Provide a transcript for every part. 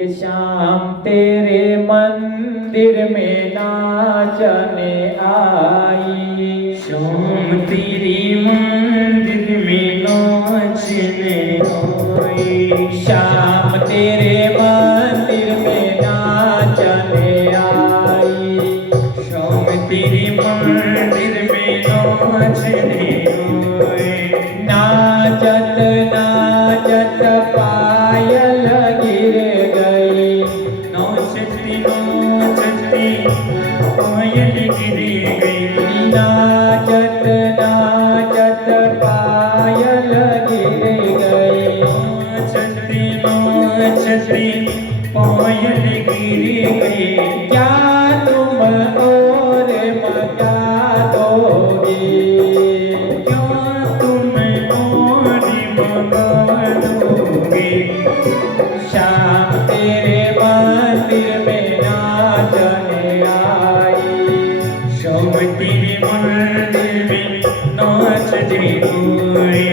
शाम तेरे मंदिर में नाचने आई। शाम तेरे मंदिर में नाचने आई। शाम तेरे मंदिर में नाचने आई। शाम तेरे मंदिर में नाचने आई। नाचत नाचत पायल गिर गई। नाचती नाचती पायल गिर गई। नाचत नाचत पायल गिर गई। नाचती नाचती पायल गिर गई। क्या तुम और मचा दोगे? क्या तुम और मगा दोगे? शाम तेरे मंदिर में नाचने आई। शाम तेरे मंदिर में नाचते हुए।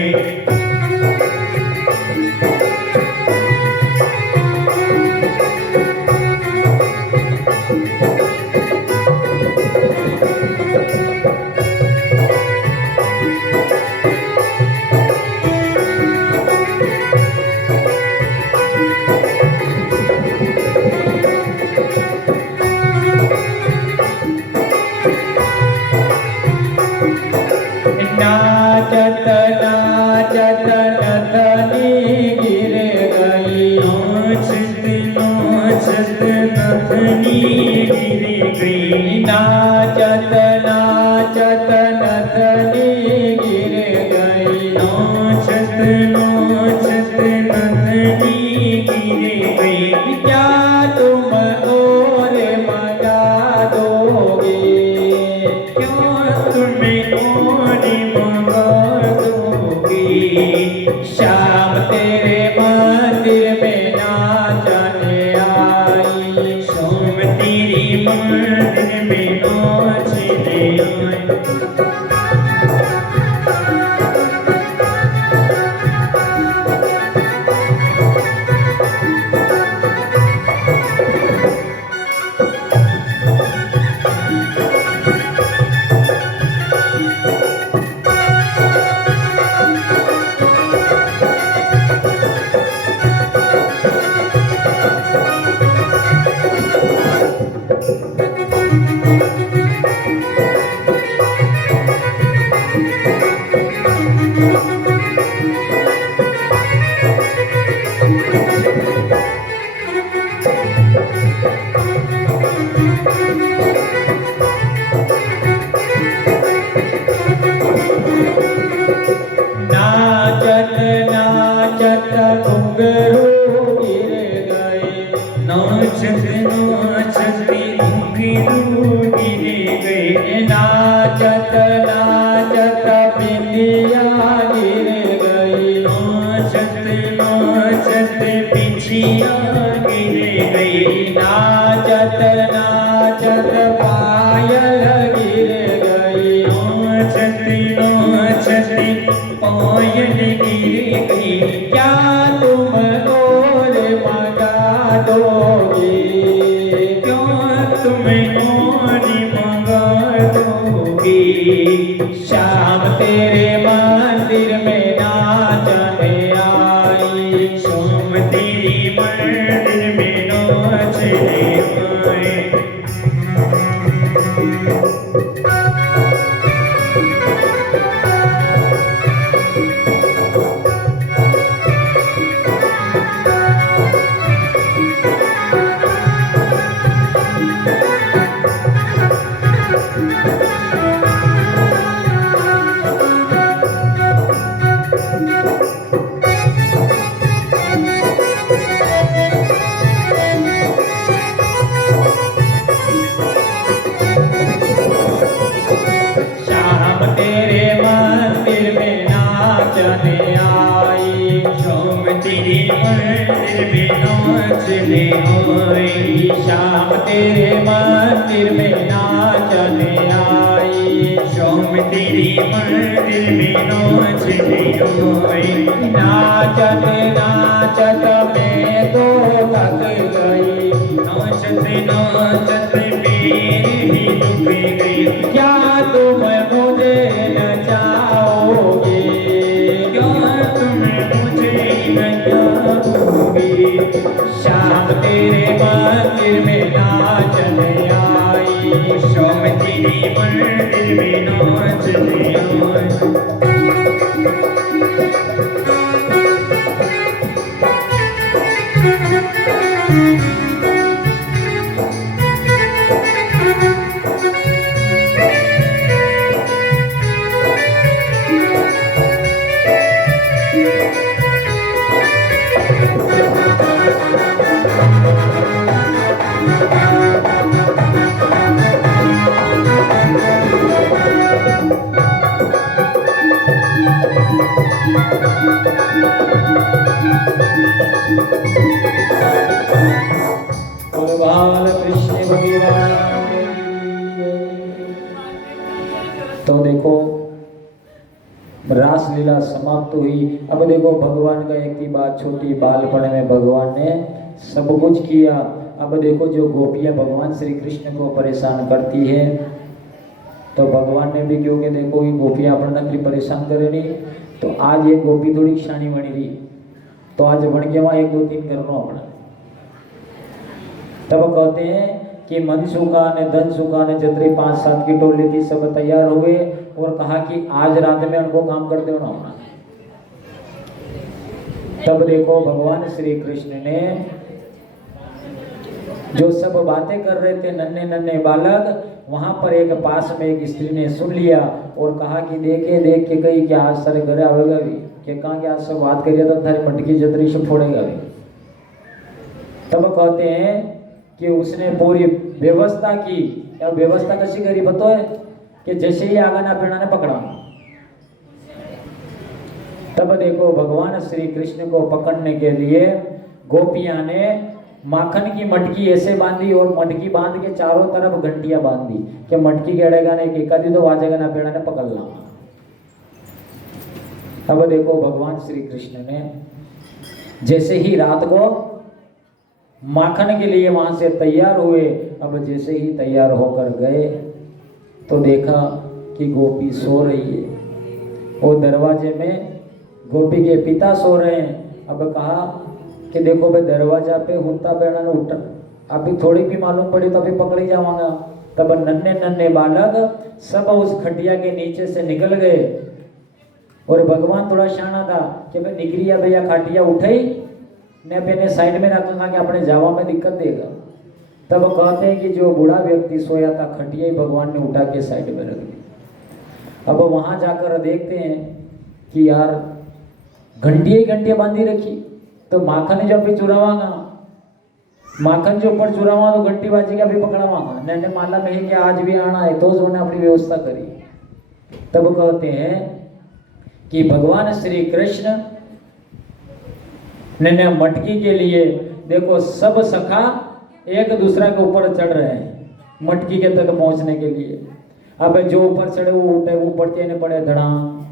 नाचत नाचत नथनी गिर गई। नाचत नाचत नथनी गिर गई। नाचत नाचत नथनी गिर गई। नाचत नाचत नथनी गिर गई। क्या तुम और मगा दोगे? क्या तुम्हें और मगा दोगे? शाम तेरे मंदिर में नाचने आई। शाम तेरी मंदिर में नाचने आई। नाचत नाचत घुंघरू गिर गए। नाचत नाचत घुंघरू गिर गए। नाचत नाचत बिंदिया गिर गई। नाचत नाचत बिछिया गिर गई। नाचत नाचत पायल गिर गई। नाचत नाचत पायल गिर गई। क्या तुम और मगा दोगे? क्या तुम्हें और मगा दोगे? शाम तेरे मंदिर में नाचने आई। शाम तेरी मंदिर में नाचने आए। शाम तेरे मंदिर में नाचने आई। शाम तेरी मंदिर में नाचने आई। शाम तेरे मंदिर में नाचने आई। शाम तेरी मंदिर में नाचने आए। नाचत नाचत मैं तो थक गई, नाचत नाचत पैर ही दुख गए। क्या तुम मुझे नचाओगे, क्या तुम मुझे नचाओगे। शाम तेरे मंदिर में नाचने आई, शाम तेरी मंदिर में नाचने आए। भगवान कृष्ण भगवान। तो देखो रासलीला समाप्त हुई। अब देखो भगवान का एक ही बात, छोटी बालपन में भगवान ने सब कुछ किया। अब देखो जो गोपियां भगवान श्री कृष्ण को परेशान करती है, तो भगवान ने भी क्योंकि देखो ये गोपियां अपना नकली परेशान करे नहीं, तो आज ये गोपी थोड़ी शानी बनी रही, तो आज बन के वहाँ 1 2 3 करना अपना। तब कहते हैं कि मन सुखाने धन सुखाने जतरी 5 7 की टोली थी, सब तैयार हुए और कहा कि आज रात में उनको काम करते होना होना। तब देखो भगवान श्री कृष्ण ने जो सब बातें कर रहे थे नन्हे नन्हे बालक, वहां पर एक पास में एक स्त्री ने सुन लिया और कहा कि देख के कही कि आज सारे घर आवेगा भी, कि कहाँ के आज सब बात करिए तो थारी मटकी जतरी से फोड़ेगा भी। तब कहते हैं कि उसने पूरी व्यवस्था की। या व्यवस्था कैसी करी पता है कि जैसे ही आगाना पीड़ा ने पकड़ा, तब देखो भगवान श्री कृष्ण को पकड़ने के लिए गोपियां ने माखन की मटकी ऐसे बांधी और मटकी बांध के चारों तरफ घंटियां बांधी कि मटकी गड़ेगा नहीं कि कदी तो वाजेगा ना पेड़ा ने पकड़ ला। अब देखो भगवान श्री कृष्ण ने जैसे ही रात को माखन के लिए वहां से तैयार हुए, अब जैसे ही तैयार होकर गए तो देखा कि गोपी सो रही है और दरवाजे में गोपी के पिता सो रहे हैं। अब कहा कि देखो भाई दरवाजा पे हुता बेड़ा ने उठ, अभी थोड़ी भी मालूम पड़ी तो अभी पकड़ ही जाऊंगा। तब नन्हे नन्हे बालक सब उस खटिया के नीचे से निकल गए और भगवान थोड़ा शाना था कि भाई निकलिया भैया खाटिया उठाई ने अपने साइड में रखा कि अपने जावा में दिक्कत देगा। तब कहते हैं कि जो बूढ़ा व्यक्ति सोया था खटिया ही भगवान ने उठा के साइड में रख दी। अब वहां जाकर देखते हैं कि यार घंटियां ही घंटियां बांधी रखी, तो माखन जब भी चुरावागा, माखन जो ऊपर चुरावा तो घंटी बाजी का भी पकड़ावागा, नैने माला में है कि आज भी आना है, तो उन्होंने अपनी व्यवस्था करी। तब कहते हैं कि भगवान श्री कृष्ण ने मटकी के लिए देखो सब सखा एक दूसरा के ऊपर चढ़ रहे हैं मटकी के तक पहुंचने के लिए। अब जो ऊपर चढ़े वो उठे, ऊपर चढ़ने पड़े धड़ाम,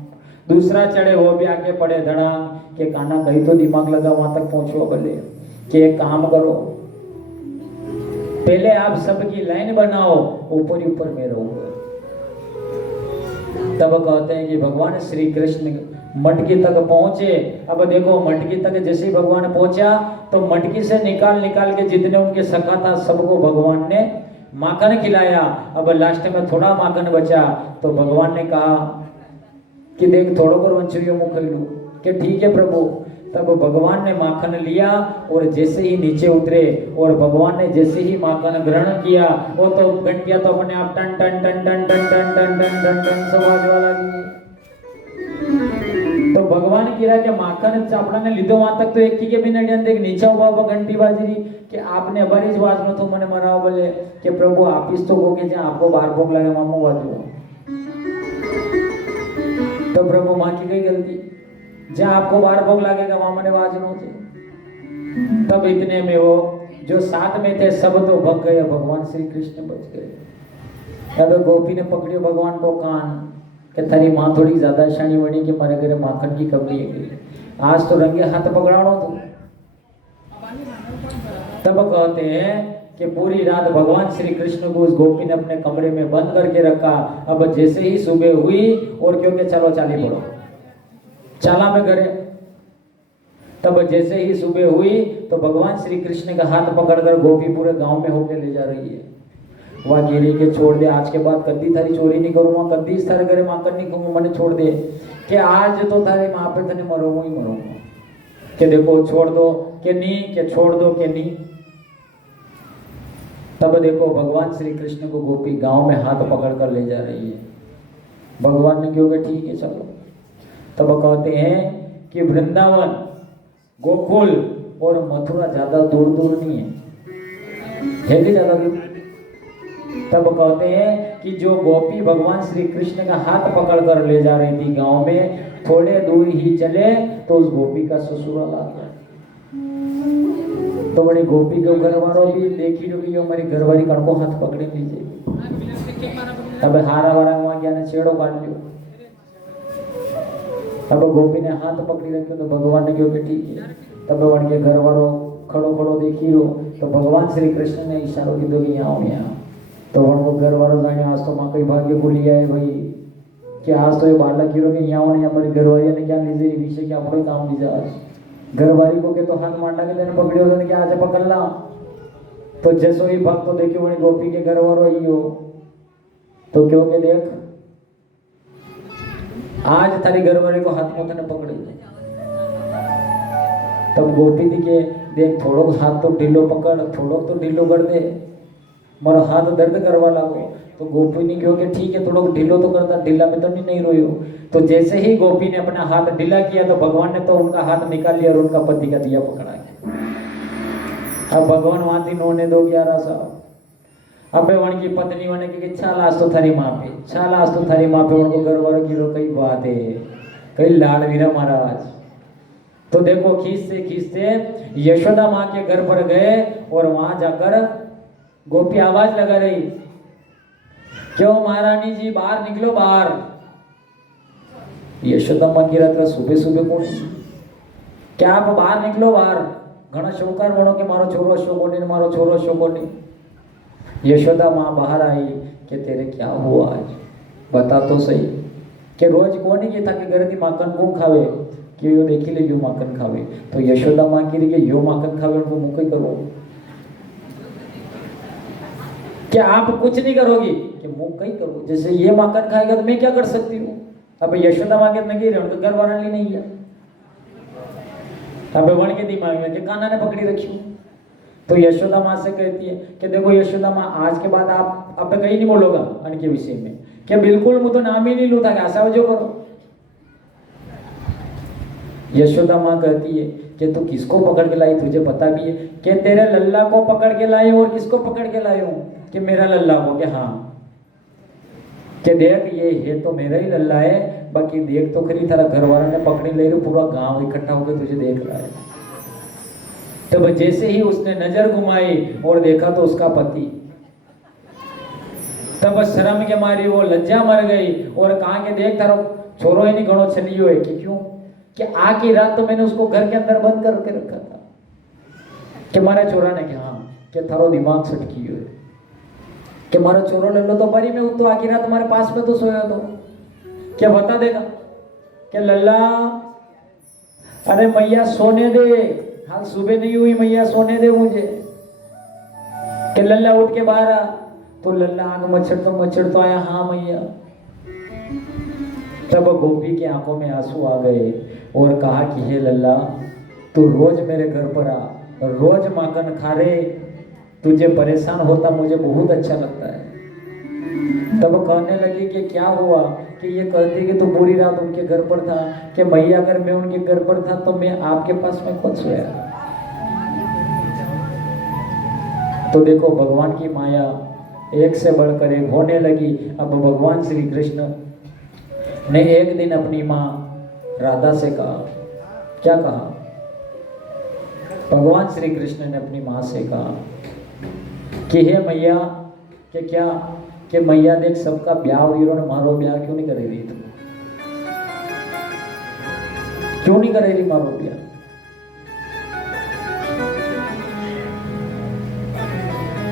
दूसरा चढ़े वो भी आके पड़े धड़ाम के काना कहीं तो दिमाग लगा वहां तक पहुंचो बोले कि एक काम करो, पहले आप सबकी लाइन बनाओ, ऊपर ही ऊपर में रहूंगा। तब कहते हैं कि भगवान श्री कृष्ण मटकी तक पहुंचे। अब देखो मटकी तक जैसे ही भगवान पहुंचा तो मटकी से निकाल के जितने उनके सखा था सबको भगवान ने माखन खिलाया। अब लास्ट में थोड़ा माखन बचा तो भगवान ने कहा कि देख थोड़ा कर वंशुरियों मुँह खिलू, कि ठीक है प्रभु। तब भगवान ने माखन लिया और जैसे ही नीचे उतरे और भगवान ने जैसे ही माखन ग्रहण किया वो तो घंटिया तो अपने आप टन टन टन टन टन टन टन टन टन टन सब आजवा लगी। तो भगवान कह कि माखन चापड़ा ने लीधो वहां तक तो एक के भी नहीं देख नीचा उभा उभा घंटी बाजरी कि आपने अबारी ज वाजनो तो मने मराओ बोले कि प्रभु आपीस तो को के जहाँ आपको बाहर भोग लगे मामू बाजू। तो प्रभु माँ की कई गलती, जहाँ आपको बाहर भोग लगेगा वहां मैंने वाजनो थे। तब इतने में वो जो साथ में थे सब तो भग गए, भगवान श्री कृष्ण बच गए। अब गोपी ने पकड़ियो भगवान को कान कि थारी माँ थोड़ी ज्यादा शानी बनी कि मारे घरे माखन की कमी है, आज तो रंगे हाथ पकड़ानो तो। तब कहते हैं कि पूरी रात भगवान श्री कृष्ण को उस गोपी ने अपने कमरे में बंद करके रखा। अब जैसे ही सुबह हुई और क्योंकि चलो चाली पड़ो चाला में करे, तब जैसे ही सुबह हुई तो भगवान श्री कृष्ण का हाथ पकड़कर गोपी पूरे गांव में होके ले जा रही है। वह गिरी के छोड़ दे, आज के बाद कद्दी थारी चोरी नहीं करूंगा, कद्दी इस थारे घरे माकर नहीं कहूंगा, मैंने छोड़ दे कि आज तो थारी माँ पे तने मरूंगा ही मरूंगा, कि देखो छोड़ दो कि नहीं, कि छोड़ दो कि नहीं। तब देखो भगवान श्री कृष्ण को गोपी गांव में हाथ पकड़ कर ले जा रही है। भगवान ने क्यों ठीक है चलो। तब कहते हैं कि वृंदावन, गोकुल और मथुरा ज्यादा दूर दूर नहीं है कि ज्यादा दूर। तब कहते हैं कि जो गोपी भगवान श्री कृष्ण का हाथ पकड़ कर ले जा रही थी गांव में, थोड़े दूर ही चले तो उस गोपी का ससुराल आ गया। तो बड़ी गोपी के घर वालों भी देखी जो कि हमारी घरवाली कण को हाथ पकड़े लीजिए। अब हारा वारा वहां गया ने छेड़ो काट लियो। तब गोपी ने हाथ पकड़ी रखे तो भगवान ने क्यों ठीक है। तब वन के घर वालों खड़ो खड़ो देखी रो तो भगवान श्री कृष्ण ने इशारों की दो यहाँ। तो उनको घर वालों जाने आज तो माँ कई भाग्य को लिया है भाई, कि आज तो ये बालक हीरो के यहाँ होने हमारी घरवाली ने क्या लीजिए विषय क्या कोई काम दीजिए। आज घरवाली को के तो हाथ मांडा के दिन पकड़े हो क्या आज पकड़ना। तो जैसो ही भक्त तो देखियो बड़ी गोपी के घर वालों ही हो तो क्यों के देख आज थारी घरवाली को हाथ मोते ने पकड़े। तब गोपी दी के देख थोड़ो हाथ तो ढीलो पकड़, थोड़ो तो ढीलो कर दे, मारो हाथ दर्द करवा लागो। तो गोपी ने क्यों कि ठीक है थोड़ा ढीलो तो करता, ढीला में तो नहीं रोयो। तो जैसे ही गोपी ने अपना हाथ ढीला किया तो भगवान ने तो उनका हाथ निकाल लिया और उनका पति का दिया पकड़ा गया। अब भगवान वहां थी नोने दो 11 साल। अब वन की पत्नी वन की छालास तो थारी माँ पे, छालास तो थारी माँ पे उनको घर वालों की रो कई बात है, कई लाड़ वीरा महाराज। तो देखो खींचते यशोदा माँ के घर पर गए और वहां जाकर गोपी आवाज लगा रही, क्यों महारानी जी बाहर निकलो बाहर। यशोदा माँ की रात सुबह सुबह कौन क्या आप बाहर निकलो बाहर, घना शोकार बनो के मारो छोरो शोको नहीं, मारो छोरो शोको नहीं। यशोदा माँ बाहर आई कि तेरे क्या हुआ आज बता तो सही, कि रोज कौन ही था कि घर की माखन को खावे, कि यो देखी ले यो माखन खावे। तो यशोदा माँ की रही यो माखन खावे उनको मुख ही करो, क्या आप कुछ नहीं करोगी कि मुंह कहीं करो, जैसे ये माखन खाएगा तो मैं क्या कर सकती हूँ। अब यशोदा माँ के नहीं रहे उनको घर वाला नहीं है। अब वन के दिमाग में कि कान्हा ने पकड़ी रखी हूँ। तो यशोदा माँ से कहती है कि देखो यशोदा माँ आज के बाद आप अब कहीं नहीं बोलोगा अन के विषय में, कि बिल्कुल मुझे तो नाम ही नहीं लूटा कि ऐसा जो करो। यशोदा माँ कहती है कि तू किसको पकड़ के लाई तुझे पता भी है, कि तेरे लल्ला को पकड़ के लाई और किसको पकड़ के लाई हूँ, कि मेरा लल्ला को, कि हाँ कि देख ये तो मेरा ही लल्ला है, बाकी देख तो खरी थारा घर वाला ने पकड़ी ले रही, पूरा गांव इकट्ठा होकर तुझे देख रहा है। तब जैसे ही उसने नजर घुमाई और देखा तो उसका पति, तब शर्म के मारी वो लज्जा मर गई और कहा कि देख थारो छोरो ही नहीं घणो छलियो है, कि क्यों कि आज की रात तो मैंने उसको घर के अंदर बंद करके रखा था, कि मारे छोरा ने कि हाँ कि थारो दिमाग सटकी है, कि मारो छोरो ले लो तो परी में तो आखिर रात तुम्हारे पास में तो सोया तो क्या बता देगा कि लल्ला अरे मैया सोने दे, हाल सुबह नहीं हुई मैया सोने दे मुझे, कि लल्ला उठ के बाहर आ। तो लल्ला आग मच्छर तो आया, हाँ मैया। तब गोपी की आंखों में आंसू आ गए और कहा कि हे लल्ला तू रोज मेरे घर पर आ, रोज माखन खा रे, तुझे परेशान होता मुझे बहुत अच्छा लगता है। तब कहने लगी कि क्या हुआ, कि ये कहती कि तू पूरी रात उनके घर पर था, कि मैया अगर मैं उनके घर पर था तो मैं आपके पास में खुद सोया। तो देखो भगवान की माया एक से बढ़कर एक होने लगी। अब भगवान श्री कृष्ण ने एक दिन अपनी माँ राधा से कहा, क्या कहा, भगवान श्री कृष्ण ने अपनी माँ से कहा कि हे मैया, कि क्या कि मैया देख सबका ब्याह वीरों ने मारो ब्याह क्यों नहीं करेगी तू, क्यों नहीं करेगी मारो प्यार?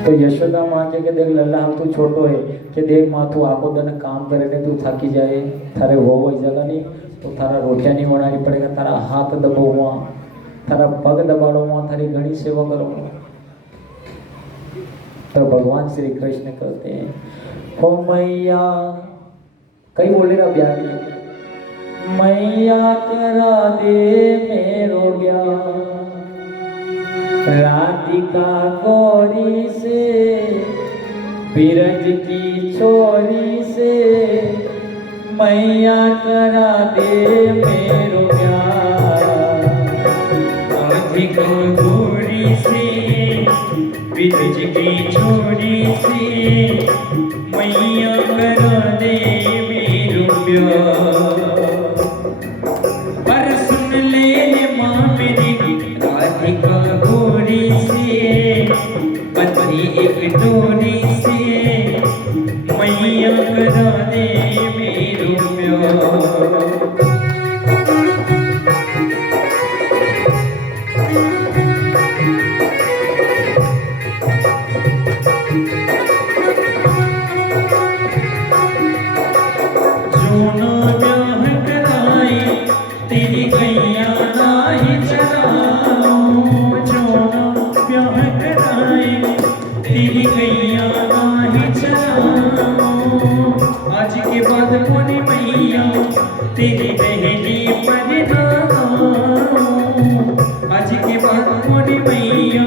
तो यशोदा माँ के देख लल्ला हम तू छोटो है कि देख माँ तू आखो दिन काम करे ने तू थकी जाए, थारे वो वही जगह नहीं तो थारा रोटियां नहीं बनानी पड़ेगा, तारा हाथ दबाऊंगा, थारा पग दबाड़ूंगा, थारी घनी सेवा करूंगा। तो भगवान श्री कृष्ण कहते हैं हो मैया, कई बोले रहा ब्याह की, मैया करा दे मेरो ब्याह राधिका गौरी से, बिरज की छोरी से, मैया करा दे मेरो प्यार। राधिका गौरी से, बिरज की छोरी से, मैया करा दे मेरो प्यार। पर सुन ले माँ मेरी, राधिका गौरी से, बंधी एक डोरी से, मैया करा दे मेरो प्यार। तेरी गैया नाही चलाऊं, जोना ब्याह कराए तेरी गैया नाही चलाऊं। आज के बाद मोरी मैया तेरी दहली पर ना आऊं, आज के बाद मोरी मैया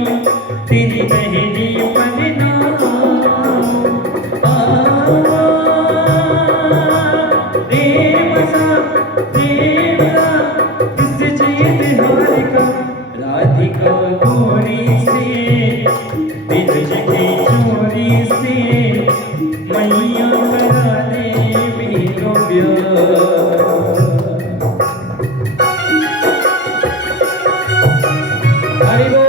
तेरी दहली पर ना राधिका गौरी से, बिरज की छोरी से, मैया करा दे मेरो प्यार। हरि बोल।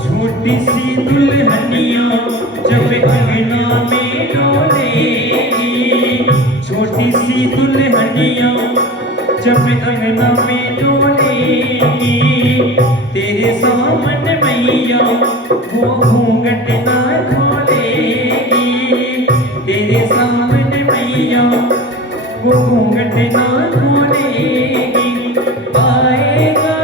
छोटी सी दुल्हनिया जब अंगना में डोलेगी, छोटी सी दुल्हनिया जब अंगना में डोलेगी, तेरे सामने मैया वो घूंघट ना खोलेगी, तेरे सामने मैया वो घूंघट ना खोलेगी। आएगा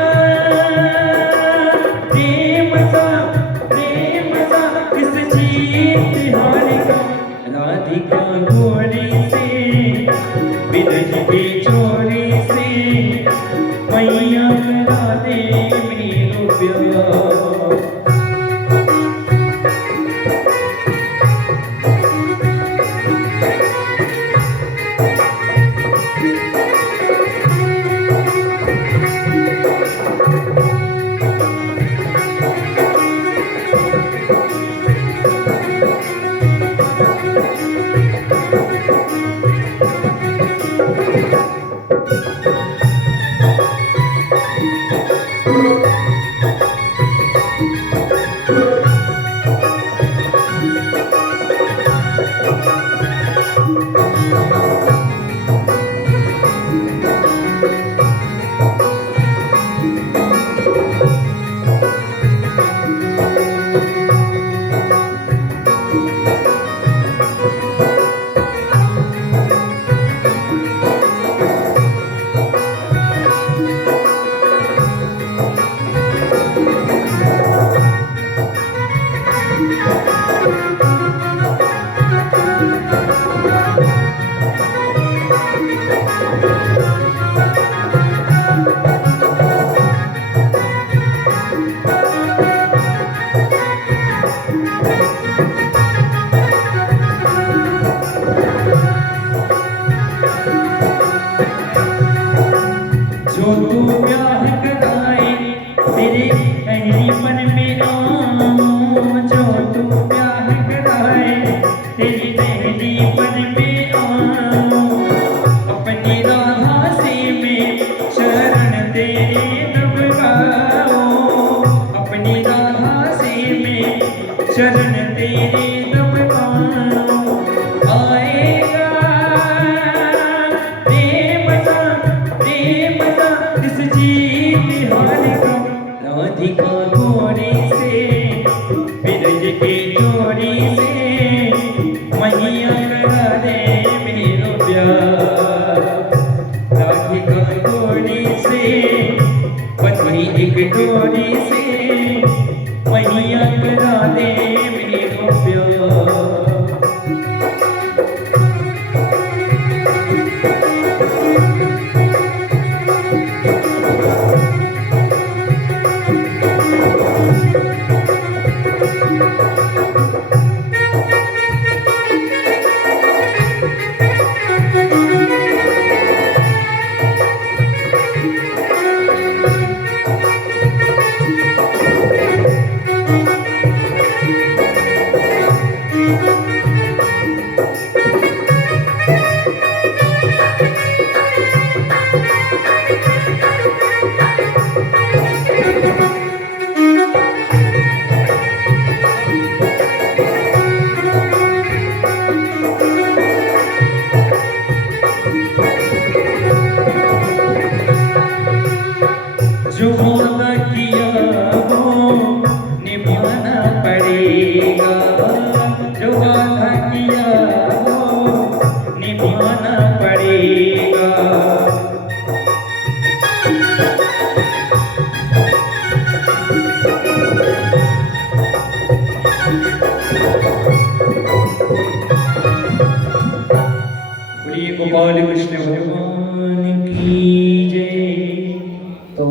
राधिका गौरी से, बिरज की छोरी से, मैया करा दे मेरो प्यार। जो तू ब्याह कराए तेरे पहली मन में आऊं, जो तू ब्याह कराए तेरी पहली मन तेरे दबकाओ, अपनी राह से मैं चरण तेरे दबकाओ। आएगा मजा इस जीत हार का, राधिका गोरी से बिरज की चोरी से, मैया करा दे मेरो प्यार। राधिका गोरी से पत्नी एक डोरी से, मैया करा दे मेरो प्यार। जो वादा किया वो निभाना पड़ेगा, जो वादा किया वो निभाना पड़ेगा। बोलिए गोपाल कृष्ण भगवान की जय। तो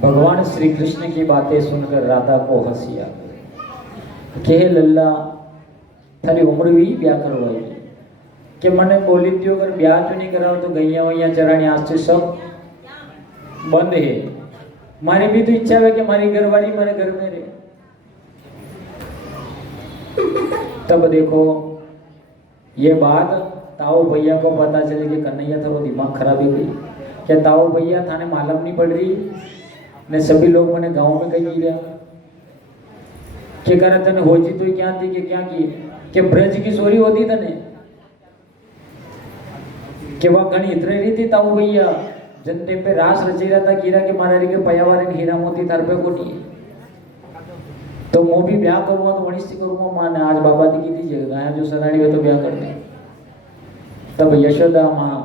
भगवान श्री कृष्ण की बातें सुनकर राधा को हंसी आ गई कि हे लल्ला थारी उम्र भी ब्याह करवाई कि मैंने बोली थी अगर ब्याह तो नहीं कराओ तो गैया वैया चरानी आज से सब बंद है। मारी भी तो इच्छा है कि हमारी घरवाली मेरे घर में रहे। तब देखो ये बात ताऊ भैया को पता चले कि कन्हैया था वो दिमाग खराब ही गई। क्या ताऊ भैया थाने मालूम नहीं पड़ रही ने सभी लोग मैंने गांव में कहीं नहीं रहा के कारण तने होजी तो क्या थी कि क्या की कि ब्रज की चोरी होती तने कि वह घनी इतने रही थी ताऊ भैया जनते पे रास रची रहा था कीरा के मारा के पयावारे हीरा मोती थार पे कोटी तो मैं भी ब्याह करूँगा तो वहीं से करूँगा माँ ने आज बाबा की थी जगह जो सदानी हुए तो ब्याह करते। तब यशोदा माँ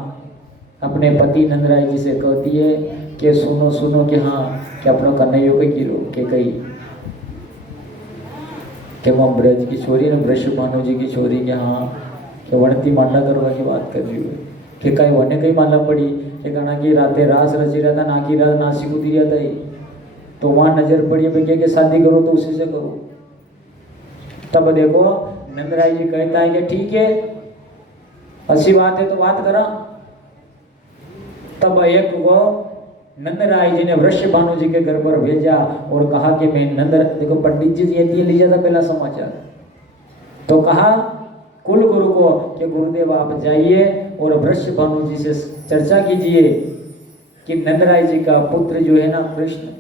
अपने पति नंदराय जी से कहती है कि सुनो सुनो कि हाँ कि अपना कन्हैया के गिरो के कही कि वह ब्रज की छोरी ने वृष भानु जी की छोरी के हाँ कि वणती मांडा करवा की बात कर रही हुई कि कहीं वने कहीं मालूम पड़ी कि कहना कि राते रास रची रहा था नाकी रात नासिक उतरी रहा था तो वहाँ नजर पड़ी पे कि शादी करो तो उसी से करो। तब देखो नंदराय जी कहता है कि ठीक है अच्छी बात है तो बात करा। तब एक वो नंदराय जी ने वृष भानु जी के घर पर भेजा और कहा कि मैं नंद देखो पंडित जी ये लिया था पहला समाचार तो कहा कुल गुरु को कि गुरुदेव आप जाइए और वृष भानु जी से चर्चा कीजिए कि नंदराय जी का पुत्र जो है ना कृष्ण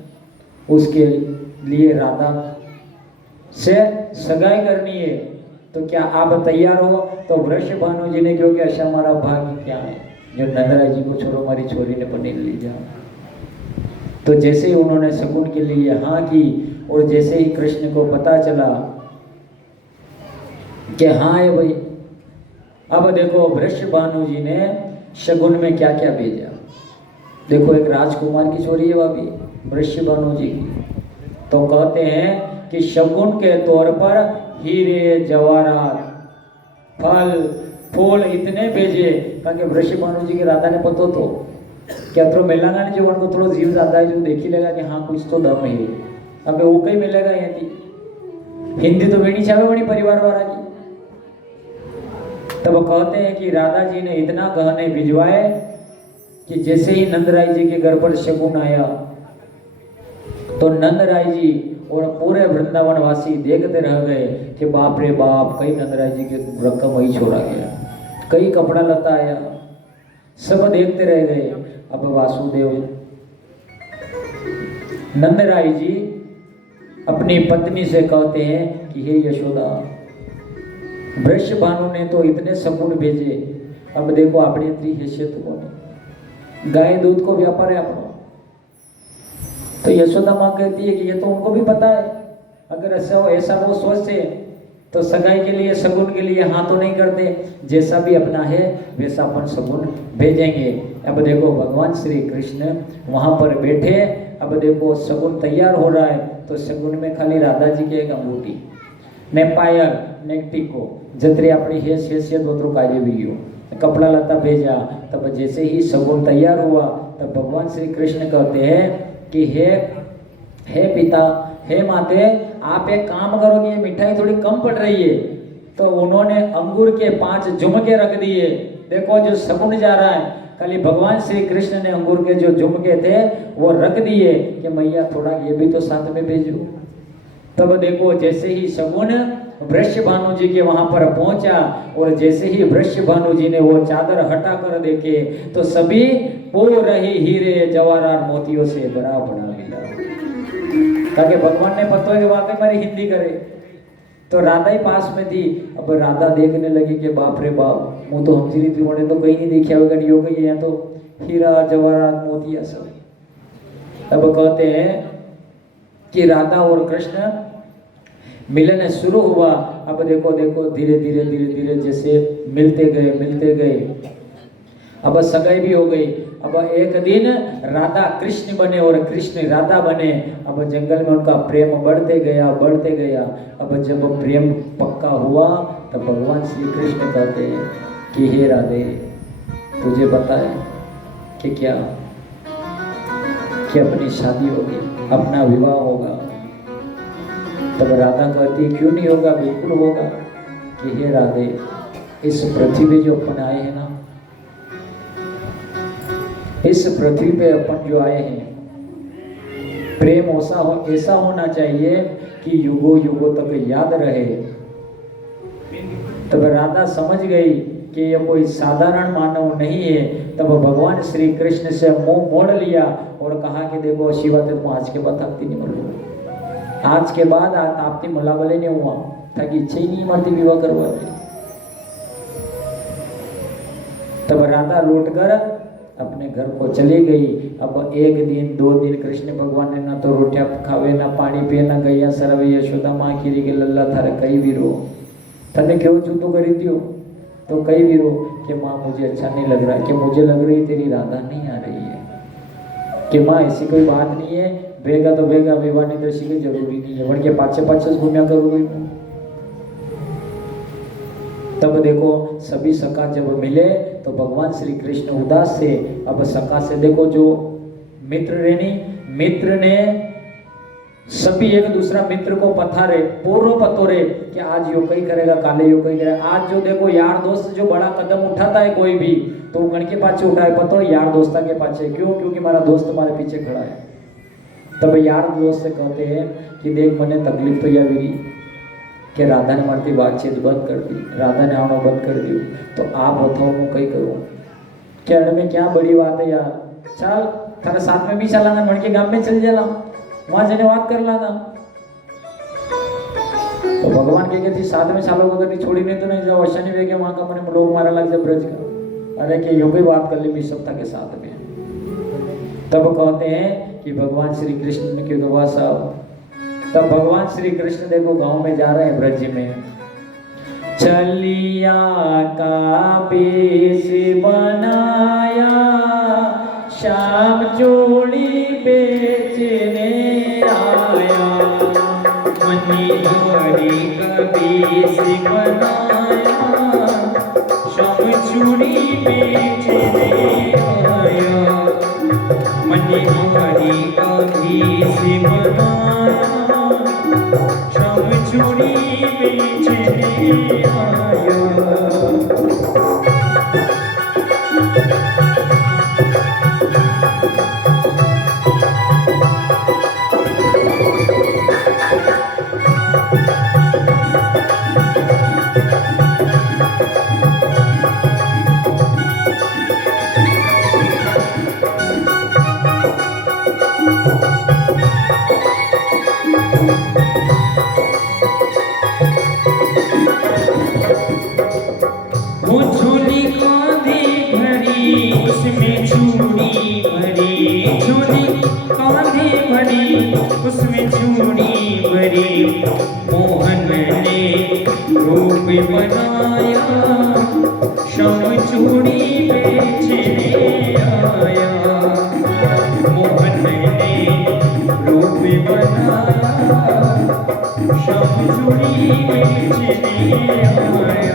उसके लिए राधा से सगाई करनी है तो क्या आप तैयार हो। तो वृष भानु जी ने क्योंकि अच्छा हमारा भाग्य क्या है जो नंदराय जी को छोड़ो हमारी छोरी ने पनीर ली जाओ। तो जैसे ही उन्होंने शगुन के लिए हाँ की और जैसे ही कृष्ण को पता चला कि हाँ है भाई। अब देखो वृष भानु जी ने शगुन में क्या क्या भेजा। देखो एक राजकुमार की छोरी है भाभी वृष भानु जी की तो कहते हैं कि शगुन के तौर पर हीरे जवाहरात फल फूल इतने भेजे ताकि वृष भानु जी की राधा ने पतो तो क्या तो मिलेगा नहीं जो उनको थोड़ा जीव जाता है जो देख ही लेगा कि हाँ कुछ तो दम है। अब वो कहीं मिलेगा यदि हिंदी तो बेनी छावे बड़ी परिवार वाला की। तब कहते हैं कि राधा जी ने इतना गहने भिजवाए कि जैसे ही नंदराय जी के घर पर शगुन आया तो नंदराय जी और पूरे वृंदावन वासी देखते रह गए कि बाप रे बाप कई नंदराय जी के रकम वही छोड़ा गया कई कपड़ा लता आया सब देखते रह गए। अब वासुदेव नंदराय जी अपनी पत्नी से कहते हैं कि हे यशोदा, वृषभानु ने तो इतने शकुन भेजे, अब देखो अपनी इतनी हैसियत को नहीं, गाय दूध को व्यापार है अपना। तो यशोदा माँ कहती है कि ये तो उनको भी पता है, अगर ऐसा वो सोचते तो सगाई के लिए शगुन के लिए हाँ तो नहीं करते, जैसा भी अपना है वैसा अपन शगुन भेजेंगे। अब देखो भगवान श्री कृष्ण वहाँ पर बैठे, अब देखो शगुन तैयार हो रहा है, तो शगुन में खाली राधा जी की एक अंगूठी ने पायल ने टीको जतरे अपनी हैसियत वतरो कार्य भी हो कपड़ा लता भेजा। तब जैसे ही शगुन तैयार हुआ तब भगवान श्री कृष्ण कहते हैं कि हे पिता, हे माते, आप एक काम करोगे, ये मिठाई थोड़ी कम पड़ रही है। तो उन्होंने अंगूर के 5 झुमके रख दिए। देखो जो शगुन जा रहा है, खाली भगवान श्री कृष्ण ने अंगूर के जो झुमके थे वो रख दिए कि मैया थोड़ा ये भी तो साथ में भेजो। तब देखो जैसे ही शगुन वृषभानु जी के वहां पर पहुंचा और जैसे ही वृषभानु जी ने वो चादर हटा कर देखे तो सभी पूरे हीरे जवाहरात मोतियों से भरा बना मिला। ताकि भगवान ने पता है कि वाकई मारी हिंदी करे। तो राधा ही पास में थी। अब राधा देखने लगी कि बाप रे बाप, मुँह तो हमसी रीति मोड़े तो कहीं नहीं देखा होगा, नहीं होगा ये तो हीरा जवाहरात मोतिया सब। अब कहते हैं कि राधा और कृष्ण मिलन शुरू हुआ। अब देखो देखो धीरे धीरे धीरे धीरे जैसे मिलते गए, अब सगाई भी हो गई। अब एक दिन राधा कृष्ण बने और कृष्ण राधा बने। अब जंगल में उनका प्रेम बढ़ते गया। अब जब प्रेम पक्का हुआ तब भगवान श्री कृष्ण कहते हैं कि हे राधे, तुझे पता है कि क्या कि अपनी शादी होगी, अपना विवाह होगा। तब राधा कहती है क्यों नहीं होगा, बिल्कुल होगा। कि हे राधे, इस पृथ्वी पे जो अपन आए हैं ना, इस पृथ्वी पे अपन जो आए हैं, प्रेम ऐसा होना चाहिए कि युगों युगों तक याद रहे। तब राधा समझ गई कि ये कोई साधारण मानव नहीं है। तब भगवान श्री कृष्ण से मुंह मोड़ लिया और कहा कि देखो शिवा, तुम आज के बाद आपती नहीं मरो, आज के बाद आपती मला भले नहीं हुआ, ताकि इच्छा ही नहीं मरती विवाह करवा दे। तब राधा लौटकर अपने घर को चली गई। अब 1 दिन 2 दिन कृष्ण भगवान ने ना तो रोटियां खावे, ना पानी पिए, ना गैया सरवे। यशोदा माँ की के लल्ला थारे कई भी रो, तने क्यों जूतो करी दियो, तो कई भी रो कि माँ मुझे अच्छा नहीं लग रहा, कि मुझे लग रही तेरी राधा नहीं आ रही है, कि माँ ऐसी कोई बात नहीं है, बेगा तो बेगा, विवाह नहीं दर्शी की जरूरी नहीं है, के पाछे घूमिया करोगे। तब देखो सभी सखा जब मिले तो भगवान श्री कृष्ण उदास थे। अब सखा से देखो जो मित्र ने सभी एक दूसरा मित्र को पथारे, पूर्व पतोरे कि आज यो कहीं करेगा, काले यो कहीं करेगा। आज जो देखो यार दोस्त जो बड़ा कदम उठाता है कोई भी, तो गण के पाछे उठाए, पतो यार दोस्ता के पाछे क्यों, क्योंकि हमारा दोस्त हमारे पीछे खड़ा है। तब यार दोस्त से कहते हैं कि देख मैंने तकलीफ तो यह मेरी कि राधा ने मारती बातचीत बंद कर दी, राधा ने आना बंद कर दी, तो आप बताओ मैं कहीं करूँ, कहने में क्या बड़ी बात है यार, चल थारे साथ में भी चलाना, मड़ के गांव में चल जाना, वहां जाने बात कर लाना। तो भगवान कहते साथ में चालो अगर छोड़ी नहीं तो नहीं जाओ, शनि वे के वहां का मैंने लोग मारा लग जाए ब्रज का, अरे कि यो भी बात कर ली सप्ताह के साथ में। तब कहते हैं कि भगवान श्री कृष्ण ने क्यों गवा साहब, तब भगवान श्री कृष्ण देखो गांव में जा रहे हैं ब्रज में। चलिया का बेश बनाया, श्याम चूड़ी बेचने आया, मणिहारी का बेश बनाया, श्याम चूड़ी बेचने आया, मणिहारी का बेश बनाया, श्याम चूड़ी बेचने आया। झोली कांधे भरी उसमें चूड़ी भरी मोहन ने रूप बनाया श्याम चूड़ी बेचने आया मोहन ने रूप बनाया श्याम चूड़ी बेचने आया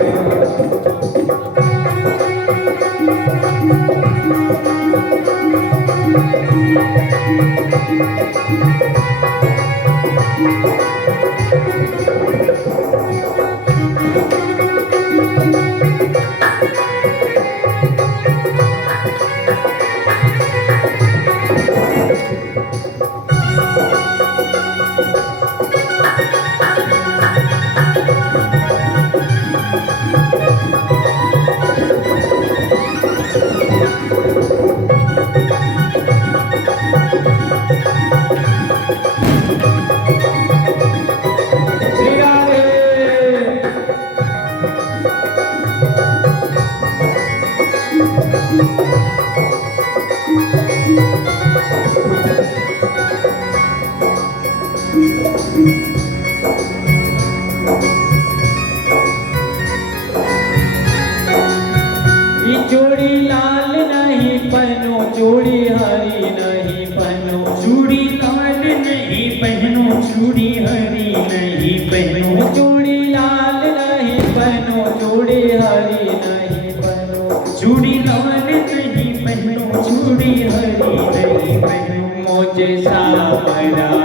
चूड़ी लाल नहीं पहनो चूड़ी हरी नहीं पहनो चूड़ी लाल नहीं पहनो चूड़ी हरी नहीं पहनो चूड़ी लाल नहीं पहनो चूड़ी हरी नहीं पहनो चूड़ी लाल नहीं पहनो चूड़ी हरी नहीं पहनो मुझे श्याम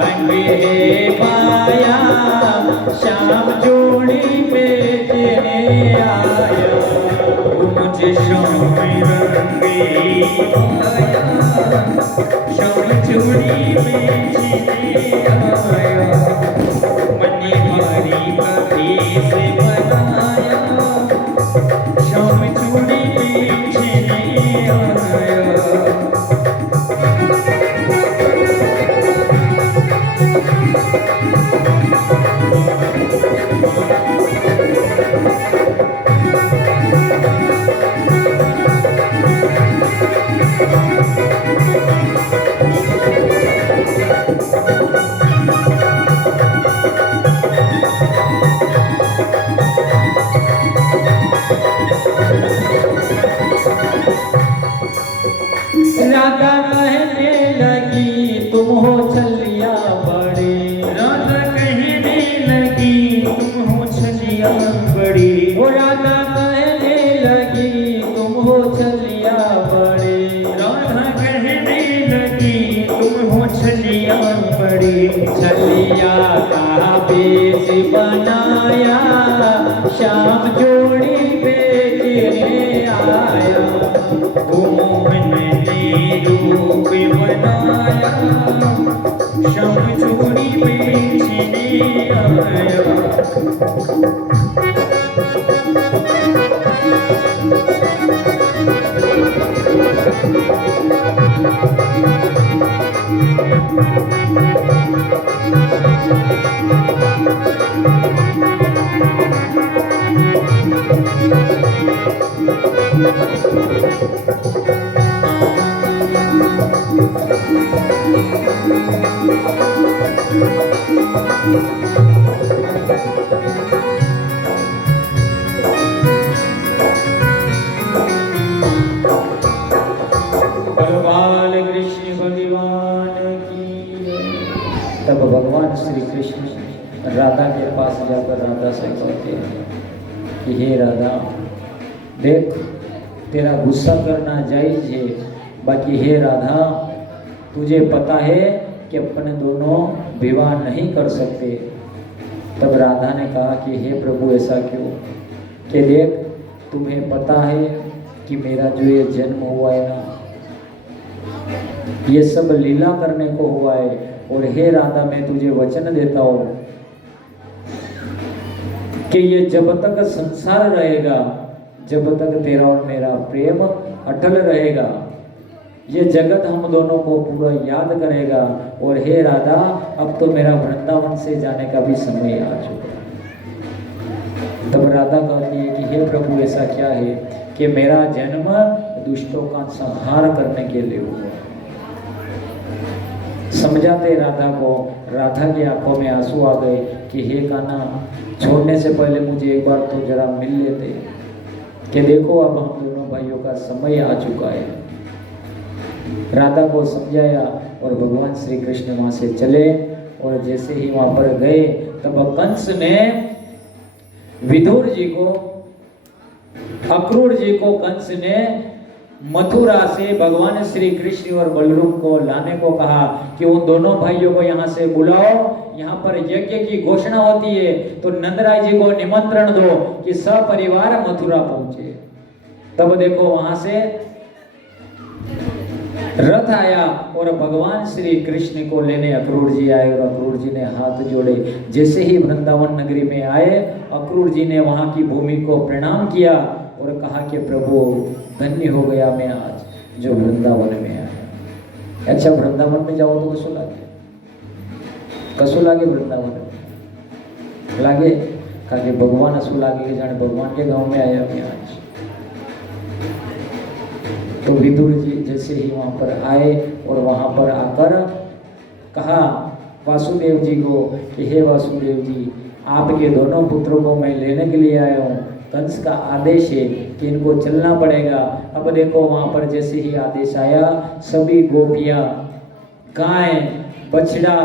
रंग है पाया श्याम चूड़ी बेचने आया मुझे श्याम रंग आया श्याम चूड़ी बेचने आया मनी हरी कभी से बनाया श्याम चूड़ी बेचने आया राधा कहने लगी तुम हो छलिया बड़ी राधा कहने लगी तुम हो छलिया बड़ी वो राधा कहने लगी तुम हो छलिया बड़ी राधा कहने लगी तुम हो छलिया बड़ी छलिया का बेच बनाया श्याम जोड़ी बेचने आया मोहन ने रूप बनाया श्याम चूड़ी बेचने आया तब भगवान श्री कृष्ण राधा के पास जाकर राधा से कहते हैं कि हे राधा देख तेरा गुस्सा करना जायज है, बाकी हे राधा तुझे पता है कि अपने दोनों विवाह नहीं कर सकते। तब राधा ने कहा कि हे प्रभु ऐसा क्यों, कि देख तुम्हें पता है कि मेरा जो ये जन्म हुआ है ना, ये सब लीला करने को हुआ है। और हे राधा मैं तुझे वचन देता हूँ कि ये जब तक संसार रहेगा, जब तक तेरा और मेरा प्रेम अटल रहेगा, ये जगत हम दोनों को पूरा याद करेगा। और हे राधा अब तो मेरा वृंदावन से जाने का भी समय आ चुका। तब राधा कहती है कि हे प्रभु ऐसा क्या है कि मेरा जन्म दुष्टों का संहार करने के लिए हुआ। समझाते राधा को, राधा की आंखों में आंसू आ गए कि हे कान्हा, छोड़ने से पहले मुझे एक बार तो जरा मिल लेते, कि देखो अब हम दोनों भाइयों का समय आ चुका है। राधा को समझाया और भगवान श्री कृष्ण वहां से चले। और जैसे ही वहां पर गए तब कंस ने विदुर जी को, अक्रूर जी को कंस ने मथुरा से भगवान श्री कृष्ण और बलराम को लाने को कहा कि उन दोनों भाइयों को यहाँ से बुलाओ, यहाँ पर यज्ञ की घोषणा होती है, तो नंदराय जी को निमंत्रण दो कि सपरिवार मथुरा पहुंचे। तब देखो वहां से रथ आया और भगवान श्री कृष्ण को लेने अक्रूर जी आए और अक्रूर जी ने हाथ जोड़े। जैसे ही वृंदावन नगरी में आए, अक्रूर जी ने वहां की भूमि को प्रणाम किया और कहा कि प्रभु धन्य हो गया मैं आज जो वृंदावन में आया। अच्छा, वृंदावन में जाओ तो कसो लागे वृंदावन में लागे, कहा कि भगवान असु लागे कि जाने भगवान के गांव में आया मैं आज। तो विदुर जी जैसे ही वहां पर आए और वहां पर आकर कहा वासुदेव जी को कि हे वासुदेव जी, आपके दोनों पुत्रों को मैं लेने के लिए आया हूँ, कंस का आदेश है कि इनको चलना पड़ेगा। अब देखो वहां पर जैसे ही आदेश आया, सभी गोपियां, गाय, बछड़ा,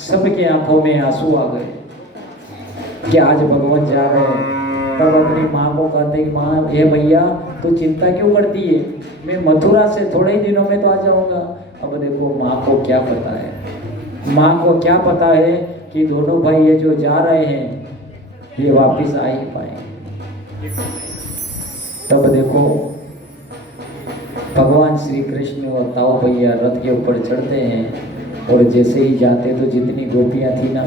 सबके आंखों में आंसू आ गए कि आज भगवान जा रहे हैं। तब अपनी माँ को कहते कि माँ, हे भैया तू चिंता क्यों करती है, मैं मथुरा से थोड़े ही दिनों में तो आ जाऊंगा। अब देखो माँ को क्या पता है, माँ को क्या पता है कि दोनों भाई ये जो जा रहे हैं ये वापिस आ ही पाएंगे। तब देखो भगवान श्री कृष्ण और ताऊ भैया रथ के ऊपर चढ़ते हैं और जैसे ही जाते तो जितनी गोपियां थी ना,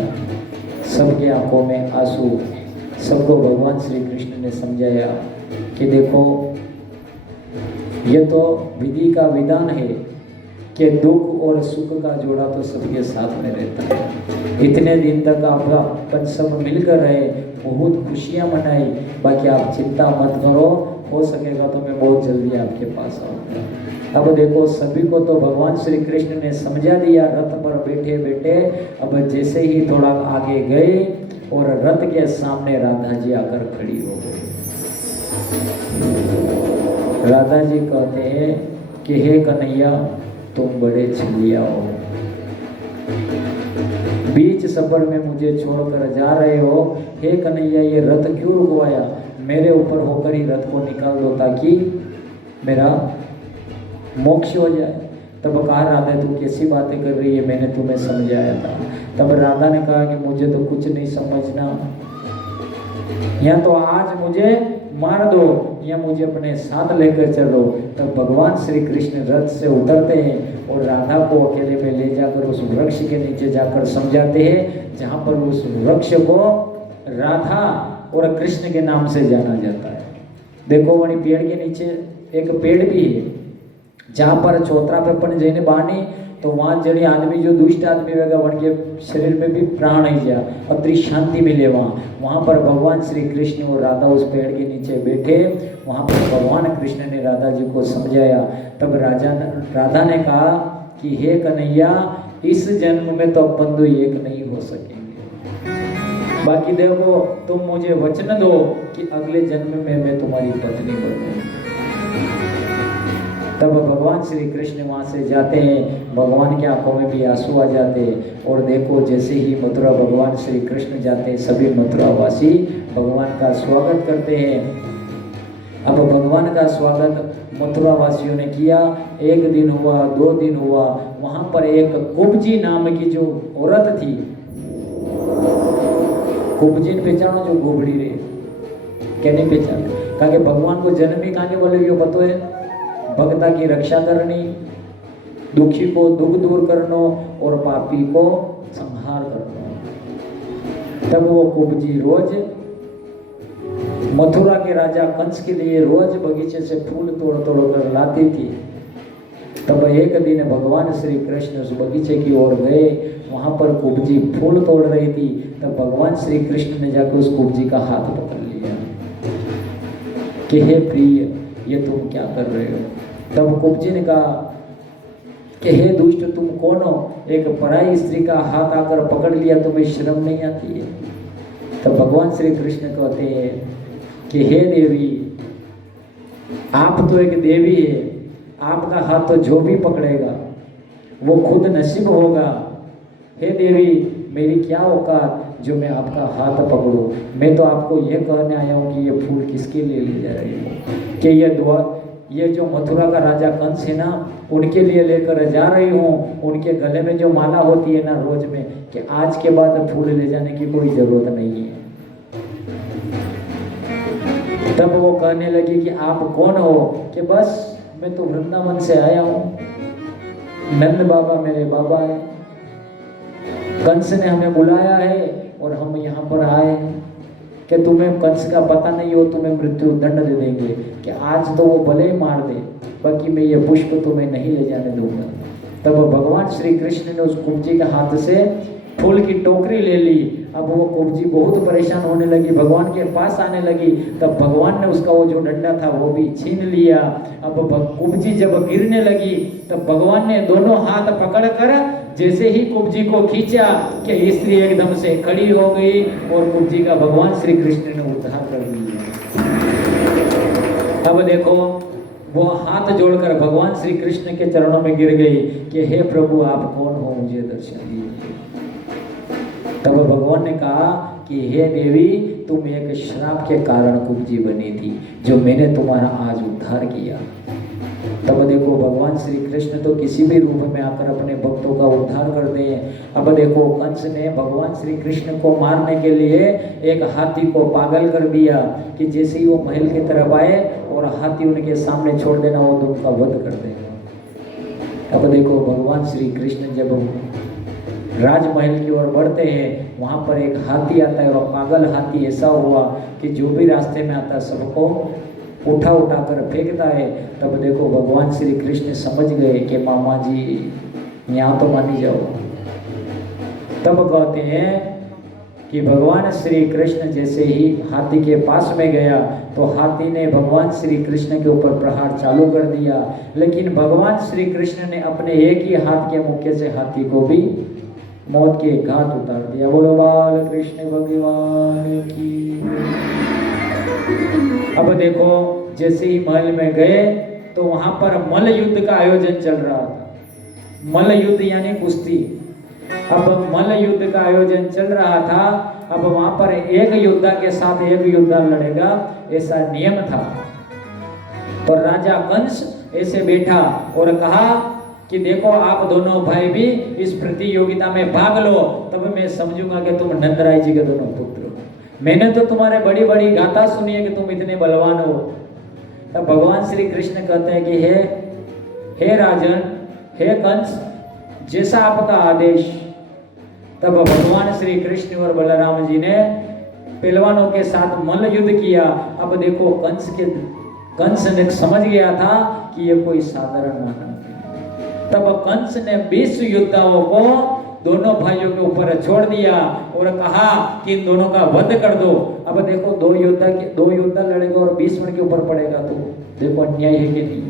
सबके आंखों में आंसू। सबको भगवान श्री कृष्ण ने समझाया कि देखो ये तो विधि का विधान है कि दुख और सुख का जोड़ा तो सबके साथ में रहता है। इतने दिन तक आप सब मिलकर रहे, बहुत खुशियां मनाई, बाकी आप चिंता मत करो, हो सकेगा तो मैं बहुत जल्दी आपके पास आऊँगा। अब देखो सभी को तो भगवान श्री कृष्ण ने समझा दिया रथ पर बैठे बैठे। अब जैसे ही थोड़ा आगे गए और रथ के सामने राधा जी आकर खड़ी हो गई। राधा जी कहते हैं कि हे कन्हैया, तुम बड़े छलिया हो, बीच सफर में मुझे छोड़कर जा रहे हो। हे कन्हैया, ये रथ क्यों रुकवाया, मेरे ऊपर होकर ही रथ को निकाल दो ताकि मेरा मोक्ष हो जाए। तब कहा राधा तू कैसी बातें कर रही है, मैंने तुम्हें समझाया था। तब राधा ने कहा कि मुझे तो कुछ नहीं समझना, या तो आज मुझे मार दो या मुझे अपने साथ लेकर चलो। तब भगवान श्री कृष्ण रथ से उतरते हैं और राधा को अकेले में ले जाकर उस वृक्ष के नीचे जाकर समझाते हैं, जहाँ पर उस वृक्ष को राधा और कृष्ण के नाम से जाना जाता है। देखो वही पेड़ के नीचे एक पेड़ भी है, जहाँ पर चौतरा पे अपन जैने बानी तो वहाँ जड़ी आदमी जो दुष्ट आदमी होगा वन के शरीर में भी प्राण आई जा, अतरी शांति मिले। वहाँ पर भगवान श्री कृष्ण और राधा उस पेड़ के नीचे बैठे। वहाँ पर भगवान कृष्ण ने राधा जी को समझाया। तब राधा ने कहा कि हे कन्हैया, इस जन्म में तो अपन दो एक नहीं हो सकेंगे, बाकी देखो तुम मुझे वचन दो कि अगले जन्म में मैं तुम्हारी पत्नी बनूंगी। तब भगवान श्री कृष्ण वहाँ से जाते हैं, भगवान की आंखों में भी आंसू आ जाते हैं। और देखो जैसे ही मथुरा भगवान श्री कृष्ण जाते हैं, सभी मथुरावासी भगवान का स्वागत करते हैं। अब भगवान का स्वागत मथुरा वासियों ने किया। एक दिन हुआ, 2 दिन हुआ, वहाँ पर एक कुब्जी नाम की जो औरत थी, कुब्जी ने पहचानो जो गोबड़ी रे, क्या नहीं पहचान, कहा कि भगवान को जन्म ही खाने वाले यो पतो है, भक्ता की रक्षा करनी, दुखी को दुख दूर करनो और पापी को संहार करना। तब वो कुब्जी रोज मथुरा के राजा कंस के लिए रोज बगीचे से फूल तोड़ तोड़ कर लाती थी। तब एक दिन भगवान श्री कृष्ण उस बगीचे की ओर गए, वहां पर कुब्जी फूल तोड़ रही थी। तब भगवान श्री कृष्ण ने जाकर उस कुब्जी का हाथ पकड़ लिया कि हे प्रिय, ये तुम क्या कर रहे हो। तब कुब्जी ने कहा कि हे दुष्ट तुम कौन हो, एक पराई स्त्री का हाथ आकर पकड़ लिया, तुम्हें शर्म नहीं आती है? तो भगवान श्री कृष्ण कहते हैं कि हे देवी, आप तो एक देवी है, आपका हाथ तो जो भी पकड़ेगा वो खुद नसीब होगा। हे देवी, मेरी क्या औकात जो मैं आपका हाथ पकड़ूं? मैं तो आपको ये कहने आया हूँ कि ये फूल किसके लिए ले जा रही हूँ, कि ये जो मथुरा का राजा कंस है ना, उनके लिए लेकर जा रही हूँ। उनके गले में जो माला होती है ना रोज में, कि आज के बाद फूल ले जाने की कोई जरूरत नहीं है। तब वो कहने लगी कि आप कौन हो? कि बस मैं तो वृंदावन से आया हूँ, नंद बाबा मेरे बाबा है, कंस ने हमें बुलाया है और हम यहाँ पर आए हैं कि तुम्हें कंस का पता नहीं हो, तुम्हें मृत्यु दंड दे देंगे, कि आज तो वो भले ही मार दे, बाकी मैं ये पुष्प तुम्हें नहीं ले जाने दूंगा। तब भगवान श्री कृष्ण ने उस कुब्जी के हाथ से फूल की टोकरी ले ली। अब वो कुब्जी बहुत परेशान होने लगी, भगवान के पास आने लगी। तब भगवान ने उसका वो जो डंडा था वो भी छीन लिया। अब कुब्जी जब गिरने लगी तब भगवान ने दोनों हाथ पकड़कर जैसे ही कुब्जी को खींचा कि स्त्री एकदम से खड़ी हो गई और कुब्जी का भगवान श्री कृष्ण ने उद्धार कर दिया। अब देखो वो हाथ जोड़कर भगवान श्री कृष्ण के चरणों में गिर गई कि हे प्रभु, आप कौन हो, मुझे दर्शन दीजिए। तब भगवान ने कहा कि हे देवी, तुम एक श्राप के कारण कुब्जी बनी थी, जो मैंने तुम्हारा आज उद्धार किया। तब देखो भगवान श्री कृष्ण तो किसी भी रूप में आकर अपने भक्तों का उद्धार करते हैं। अब देखो कंस ने भगवान श्री कृष्ण को मारने के लिए एक हाथी को पागल कर दिया कि जैसे ही वो महल की तरफ आए और हाथी उनके सामने छोड़ देना, वो तो उनका वध कर देगा। अब देखो भगवान श्री कृष्ण जब राजमहल की ओर बढ़ते हैं, वहाँ पर एक हाथी आता है और पागल हाथी ऐसा हुआ कि जो भी रास्ते में आता सबको उठा उठा कर फेंकता है। तब देखो भगवान श्री कृष्ण समझ गए कि मामा जी यहाँ तो मानी जाओ। तब कहते हैं कि भगवान श्री कृष्ण जैसे ही हाथी के पास में गया तो हाथी ने भगवान श्री कृष्ण के ऊपर प्रहार चालू कर दिया, लेकिन भगवान श्री कृष्ण ने अपने एक ही हाथ के मुक्के से हाथी को भी मौत के घाट उतार दिया। बोलो बाल कृष्ण भगवान की। अब देखो जैसे ही महल में गए तो वहां पर मल्ल युद्ध का आयोजन चल रहा था। मल्ल युद्ध यानी कुश्ती। अब मल्ल युद्ध का आयोजन चल रहा था। अब वहां पर एक योद्धा के साथ एक योद्धा लड़ेगा, ऐसा नियम था। तो राजा कंस ऐसे बैठा और कहा कि देखो आप दोनों भाई भी इस प्रतियोगिता में भाग लो, तब मैं समझूंगा कि तुम नंदराय जी के दोनों पुत्र हो। मैंने तो तुम्हारे बड़ी बड़ी गाथा सुनी है कि तुम इतने बलवान हो। तब भगवान श्री कृष्ण कहते हैं कि हे राजन, हे कंस, जैसा आपका आदेश। तब भगवान श्री कृष्ण और बलराम जी ने पहलवानों के साथ मल्ल युद्ध किया। अब देखो कंस ने समझ गया था कि ये कोई साधारण मानव नहीं। तब कंस ने 20 योद्धाओं को दोनों भाइयों के ऊपर छोड़ दिया और कहा कि इन दोनों का वध कर दो। अब देखो दो योद्धा लड़ेगा और 20 के ऊपर पड़ेगा, तो देखो अन्याय है कि नहीं।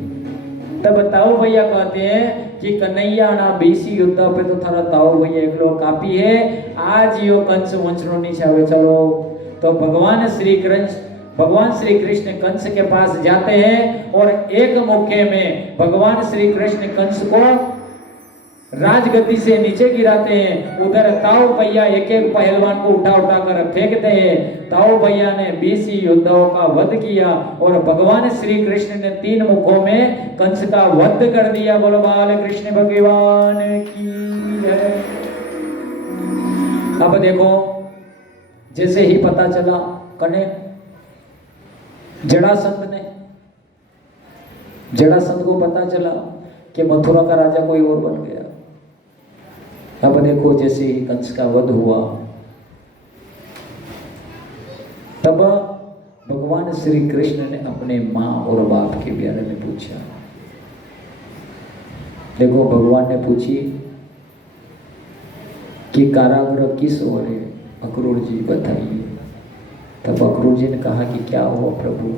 तब ताऊ भैया कहते हैं कि कन्हैया ना 20 योद्धा पे तो थारा ताऊ भैया एक लोग काफी है, आज यो कंस वंशनो नहीं चाहे चलो। तो भगवान श्री कृष्ण कंस के पास जाते हैं और एक मुक्के में भगवान श्री कृष्ण कंस को राजगद्दी से नीचे गिराते हैं। उधर ताऊ भैया एक एक पहलवान को उठा उठा कर फेंकते हैं। ताऊ भैया ने 20 योद्धाओं का वध किया और भगवान श्री कृष्ण ने 3 मुखों में कंस का वध कर दिया। बोलो बाल कृष्ण भगवान की जय। अब देखो जैसे ही पता चला जड़ासंध को पता चला कि मथुरा का राजा कोई और बन गया। अब देखो जैसे ही कंस का वध हुआ तब भगवान श्री कृष्ण ने अपने माँ और बाप के बारे में पूछा। देखो भगवान ने पूछी कि कारागृह किस ओर है, अक्रूर जी बताइए। तब अक्रूर जी ने कहा कि क्या हुआ प्रभु,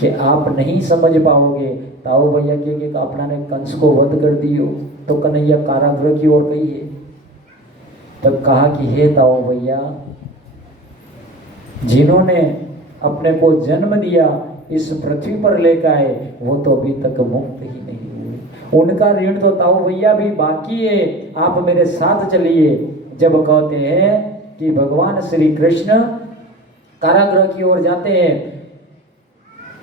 कि आप नहीं समझ पाओगे ताऊ भैया के अपना ने कंस को वध कर दियो, तो कन्हैया कारागृह की ओर गई है। तब कहा कि हे ताऊ भैया, जिन्होंने अपने को जन्म दिया इस पृथ्वी पर लेकर आए वो तो अभी तक मुक्त ही नहीं हुए, उनका ऋण तो ताऊ भैया भी बाकी है, आप मेरे साथ चलिए। जब कहते हैं कि भगवान श्री कृष्ण कारागृह की ओर जाते हैं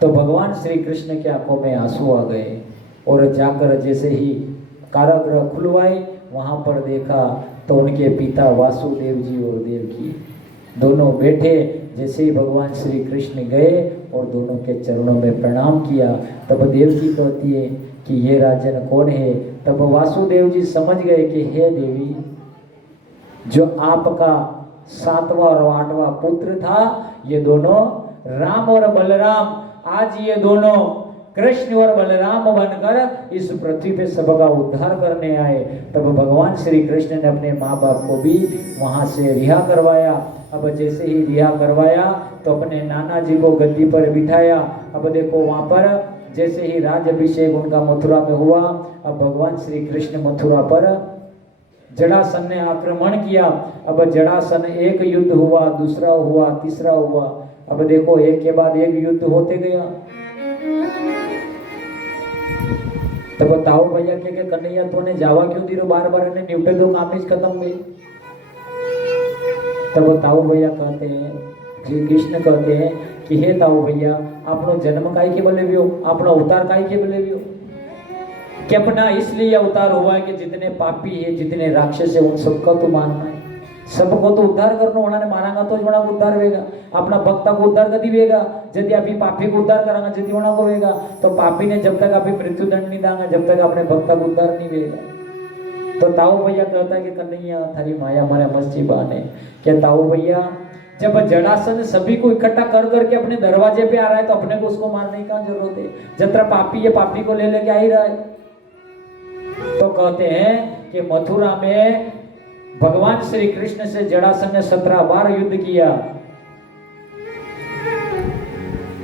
तो भगवान श्री कृष्ण की आंखों में आंसू आ गए और जाकर जैसे ही कारागृह खुलवाए वहां पर देखा तो उनके पिता वासुदेव जी और देवकी दोनों बैठे। जैसे ही भगवान श्री कृष्ण गए और दोनों के चरणों में प्रणाम किया, तब देवकी कहती है कि ये राजन कौन है। तब वासुदेव जी समझ गए कि हे देवी, जो आपका 7वां और 8वां पुत्र था, ये दोनों राम और बलराम, आज ये दोनों कृष्ण और बलराम बनकर इस पृथ्वी पे सबका उद्धार करने आए। तब भगवान श्री कृष्ण ने अपने माँ बाप को भी वहां से रिहा करवाया। अब जैसे ही रिहा करवाया तो अपने नाना जी को गद्दी पर बिठाया। अब देखो वहां पर जैसे ही राज्याभिषेक उनका मथुरा में हुआ, अब भगवान श्री कृष्ण मथुरा पर जड़ासन ने आक्रमण किया। अब जड़ासन एक युद्ध हुआ, दूसरा हुआ, तीसरा हुआ। अब देखो एक के बाद एक युद्ध होते गया। तब ताऊ भैया के कन्हैया तूने जावा क्यों दी रो, बार बार ने निपटे दो काम ही खत्म हुए। तब ताऊ भैया कहते हैं, श्री कृष्ण कहते हैं कि हे ताऊ भैया, आपनो जन्म काई के बोले भी हो, अपना अवतार काई के बोले भी हो, कि अपना इसलिए अवतार हुआ है कि जितने पापी है, जितने राक्षस है, उन सबका तो मानना है, सबको तो उद्धार करना होना ने मारांगा तो बड़ा उद्धार होगा। अपना भक्ता को उद्धार कदी होगा, यदि अभी पापी को उद्धार करांगा यदि होना को होगा, तो पापी ने जब तक अभी मृत्यु दंड नहीं दांगा, जब तक अपने भक्ता को उद्धार नहीं होगा। तो ताऊ भैया कहता है कि कन्हैया थारी माया मारे मस्ती बाने, क्या ताऊ भैया जब जड़ासन सभी को इकट्ठा कर करके अपने दरवाजे पे आ रहा है तो अपने को उसको मारने की जरूरत है, जब पापी है पापी को ले लेके आ ही रहा है। तो कहते हैं कि मथुरा में भगवान श्री कृष्ण से जड़ासन ने 17 बार युद्ध किया।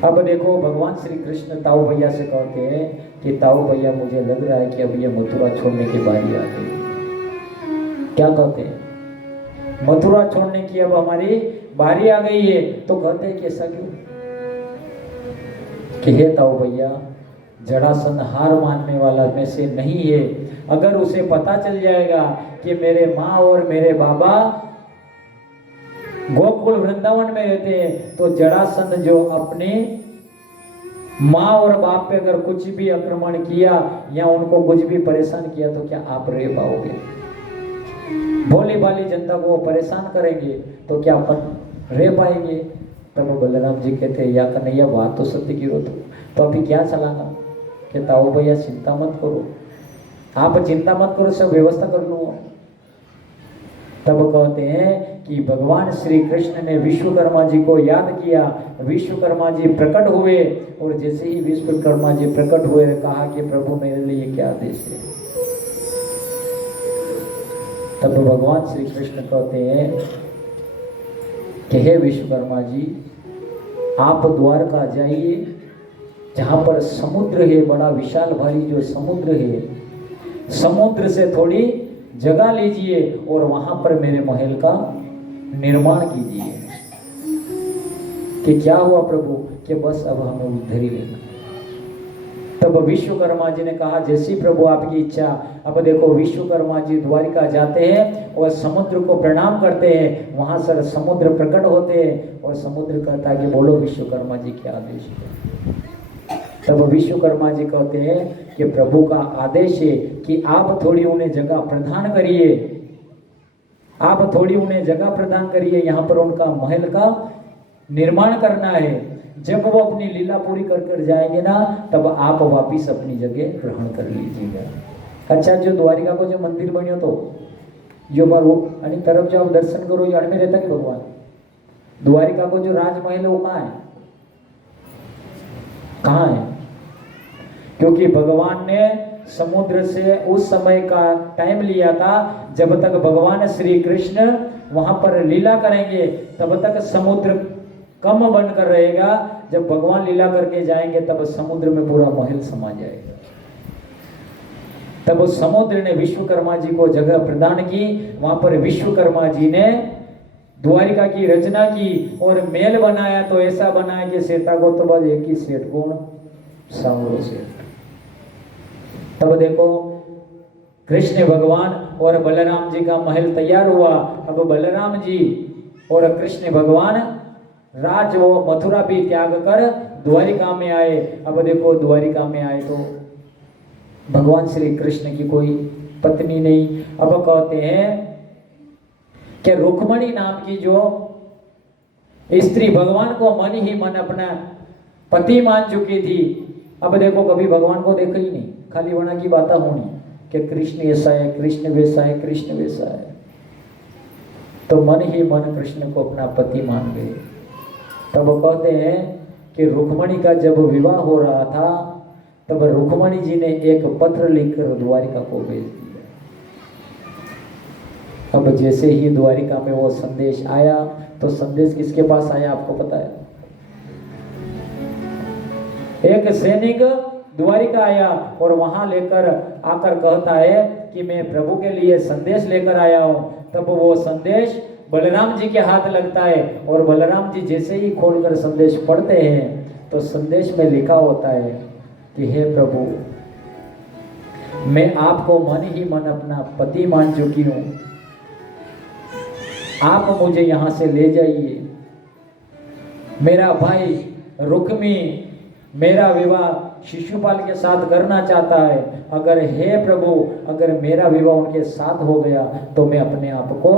अब देखो भगवान श्री कृष्ण ताऊ भैया से कहते हैं कि ताऊ भैया मुझे लग रहा है कि अब ये मथुरा छोड़ने की बारी आ गई। क्या कहते हैं, मथुरा छोड़ने की अब हमारी बारी आ गई है। तो कहते हैं कि ऐसा क्यों, कि हे ताऊ भैया, जड़ासन हार मानने वाला में से नहीं है। अगर उसे पता चल जाएगा कि मेरे माँ और मेरे बाबा गोकुल वृंदावन में रहते हैं, तो जड़ासन जो अपने माँ और बाप पे अगर कुछ भी आक्रमण किया या उनको कुछ भी परेशान किया तो क्या आप रह पाओगे? भोली भाली जनता को परेशान करेंगे तो क्या अपन रह पाएंगे? तब बलराम जी कहते या कन्हैया बात तो सत्य की तो अभी क्या चलाना, कि ताऊ भैया चिंता मत करो, आप चिंता मत करो, सब व्यवस्था कर लो। तब कहते हैं कि भगवान श्री कृष्ण ने विश्वकर्मा जी को याद किया, विश्वकर्मा जी प्रकट हुए और जैसे ही विश्वकर्मा जी प्रकट हुए कहा कि प्रभु मेरे लिए क्या आदेश है। तब भगवान श्री कृष्ण कहते हैं कि हे विश्वकर्मा जी, आप द्वारका जाइए, जहां पर समुद्र है, बड़ा विशाल भारी जो समुद्र है, समुद्र से थोड़ी जगह लीजिए और वहां पर मेरे महल का निर्माण कीजिए। कि क्या हुआ प्रभु, कि बस अब हमें उधर ही लेना। तब विश्वकर्मा जी ने कहा जैसी प्रभु आपकी इच्छा। अब देखो विश्वकर्मा जी द्वारिका जाते हैं और समुद्र को प्रणाम करते हैं, वहां से समुद्र प्रकट होते हैं और समुद्र कहता है कि बोलो विश्वकर्मा जी क्या आदेश है। तब विश्वकर्मा जी कहते हैं कि प्रभु का आदेश है कि आप थोड़ी उन्हें जगह प्रदान करिए, आप थोड़ी उन्हें जगह प्रदान करिए, यहाँ पर उनका महल का निर्माण करना है। जब वो अपनी लीला पूरी कर कर जाएंगे ना, तब आप वापिस अपनी जगह ग्रहण कर लीजिएगा। अच्छा, जो द्वारिका को जो मंदिर बनियो तो जो बार वो अनि तरफ जाओ दर्शन करो, ये में रहता कि भगवान द्वारिका को जो राजमहल है वो कहाँ है, कहाँ है? क्योंकि भगवान ने समुद्र से उस समय का टाइम लिया था जब तक भगवान श्री कृष्ण वहां पर लीला करेंगे, तब तक समुद्र कम बनकर रहेगा। जब भगवान लीला करके जाएंगे तब समुद्र में पूरा महल समा जाएगा। तब उस समुद्र ने विश्वकर्मा जी को जगह प्रदान की। वहां पर विश्वकर्मा जी ने द्वारिका की रचना की और महल बनाया। तो ऐसा बनाया कि सेठा को तो बस एक ही सेठ, कौन? सांवरो सेठ। तब देखो कृष्ण भगवान और बलराम जी का महल तैयार हुआ। अब बलराम जी और कृष्ण भगवान राज वो मथुरा भी त्याग कर द्वारिका में आए। अब देखो द्वारिका में आए तो भगवान श्री कृष्ण की कोई पत्नी नहीं। अब कहते हैं कि रुक्मणी नाम की जो स्त्री भगवान को मन ही मन अपना पति मान चुकी थी। अब देखो कभी भगवान को देखा ही नहीं, खाली वना की बातें होनी कि कृष्ण ऐसा है, कृष्ण वैसा है, कृष्ण वैसा है। तो मन ही मन कृष्ण को अपना पति मान गए। तब कहते हैं कि रुक्मणी का जब विवाह हो रहा था तब रुक्मणी जी ने एक पत्र लिखकर द्वारिका को भेज दिया। अब जैसे ही द्वारिका में वो संदेश आया तो संदेश किसके पास आया आपको पता है? एक सैनिक द्वारिका आया और वहां लेकर आकर कहता है कि मैं प्रभु के लिए संदेश लेकर आया हूं। तब वो संदेश बलराम जी के हाथ लगता है और बलराम जी जैसे ही खोलकर संदेश पढ़ते हैं तो संदेश में लिखा होता है कि हे प्रभु, मैं आपको मन ही मन अपना पति मान चुकी हूं, आप मुझे यहां से ले जाइए। मेरा भाई रुक्मी मेरा विवाह शिशुपाल के साथ करना चाहता है। अगर हे प्रभु, अगर मेरा विवाह उनके साथ हो गया तो मैं अपने आप को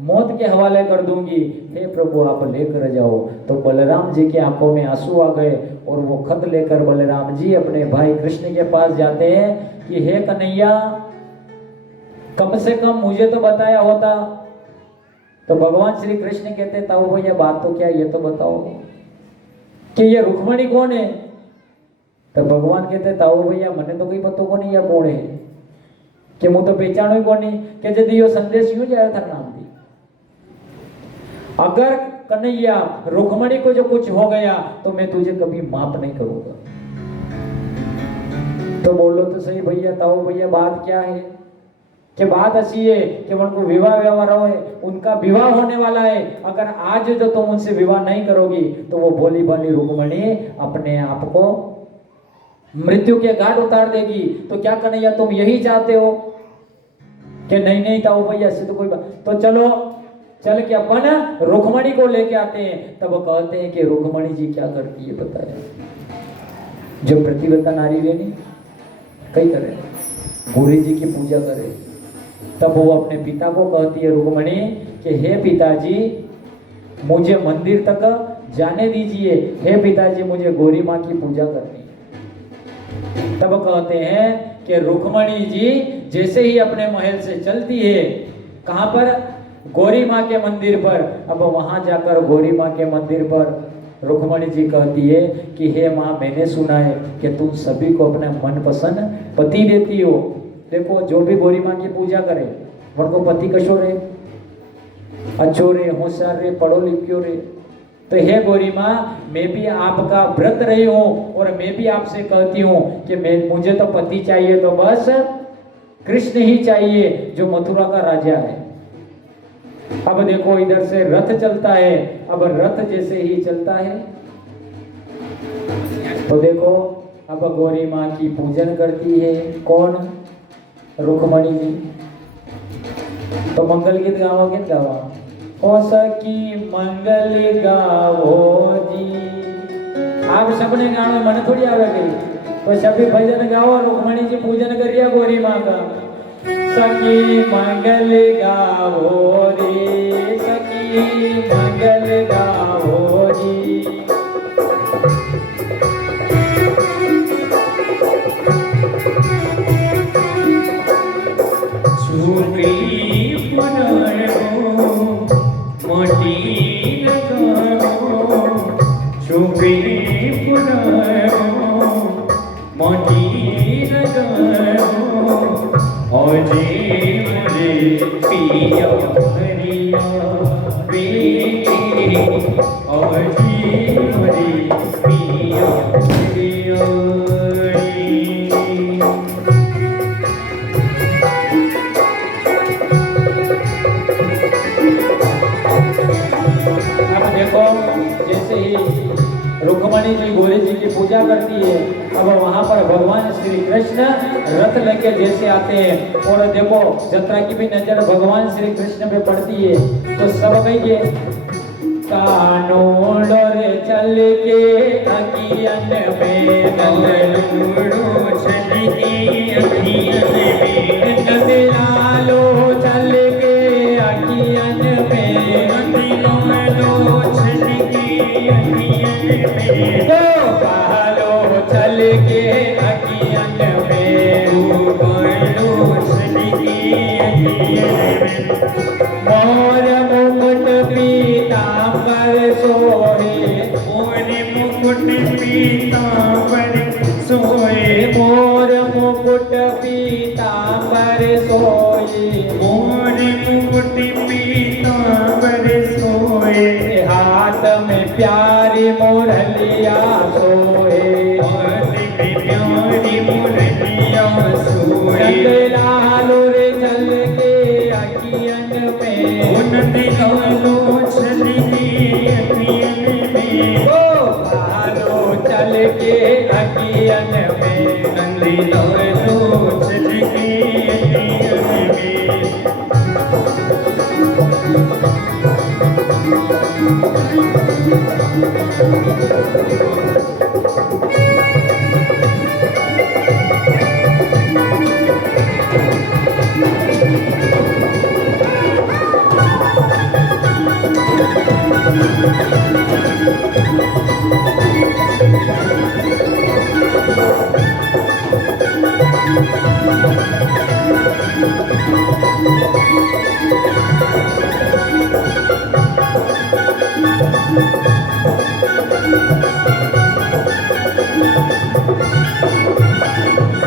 मौत के हवाले कर दूंगी। हे प्रभु आप लेकर जाओ। तो बलराम जी की आंखों में आंसू आ गए और वो खत लेकर बलराम जी अपने भाई कृष्ण के पास जाते हैं कि हे कन्हैया, कम से कम मुझे तो बताया होता। तो भगवान श्री कृष्ण कहते ताऊ भैया बात तो क्या ये तो बताओ कि ये रुक्मणी कौन है। तो भगवान कहते ताऊ भैया मने तो कोई पतो को नहीं या कौन है कि मुझे तो पहचानो ही कौन नहीं कि जदि यो संदेश यूं जाए था नाम दी। अगर कन्हैया रुक्मणी को जो कुछ हो गया तो मैं तुझे कभी माफ नहीं करूंगा। तो बोलो तो सही भैया ताऊ भैया बात क्या है कि बात ऐसी है कि उनको विवाह व्यवहार हो, उनका विवाह होने वाला है। अगर आज जो तुम उनसे विवाह नहीं करोगी तो वो भोली भाली रुक्मणी अपने आप को मृत्यु के घाट उतार देगी। तो क्या कन्हैया तुम यही चाहते हो कि नहीं नहीं ताऊ भैया ऐसे तो कोई बात। तो चलो चल के अपन रुक्मणी को लेके आते हैं। तब कहते हैं कि रुक्मणी जी क्या करती है बताया, जो प्रतिव्रता नारी लेनी कई करे, भूरी जी की पूजा करे। तब वो अपने पिता को कहती है रुक्मणी कि हे पिताजी मुझे मंदिर तक जाने दीजिए, हे पिताजी मुझे गौरी माँ की पूजा करनी। तब कहते हैं कि रुक्मणी जी जैसे ही अपने महल से चलती है, कहां पर? गौरी माँ के मंदिर पर। अब वहां जाकर गौरी माँ के मंदिर पर रुक्मणी जी कहती है कि हे माँ, मैंने सुना है कि तुम सभी को अपना मनपसंद पति देती हो। देखो जो भी गौरी माँ की पूजा करे उनको पति कशो रे, अच्छो रे, होशियार रे, पढ़ो लिखो रे। तो हे गौरी माँ, मैं भी आपका व्रत रही हूँ और मैं भी आपसे कहती हूँ कि मुझे तो पति चाहिए तो बस कृष्ण ही चाहिए जो मथुरा का राजा है। अब देखो इधर से रथ चलता है। अब रथ जैसे ही चलता है तो देखो अब गौरी माँ की पूजन करती है कौन? रुक्मणी जी। तो मंगल गीत गावा गीत गावा, ओ सखी मंगल गावो जी। आप सबने गाना मन थोड़ी आवे गई, तो सभी भजन गाओ, रुक्मणी जी पूजन करिया गौरी माँ का। सखी मंगल गावो रे, सखी मंगल गावो जी। छुपी पुनारो मोटी लगाओ, छुपी पुनारो मोटी लगाओ, औजे मुझे पिया हरिया बेटे, औजे मुझे पूजा करती है। अब वहां पर भगवान श्री कृष्ण रथ लेके जैसे आते हैं और देखो जत्रा की भी नजर भगवान श्री कृष्ण पे पड़ती है तो सब कहिए कानूड़ो रे चल के अगियन में कानूड़ो चल के अगियन में नंदलालो चल के अगियन में नंदलालो चल के अगियन में गोपालो चल के अगियन में गोपालो चल के अगियन में मोर मुकुट पीतांबर सोहे मोर मुकुट पीतांबर सोए मोर मुकुट पीतांबर सोए मोर मुकुट पीतांबर सोए हाथ में प्यारी मुरलिया सोए हाथ में प्यारी मुरलिया सोए नंदलालो रे चल के अगियन में नंदलालो चल के अगियन में गोपालो चल के अगियन में नंदलालो चल के अगियन में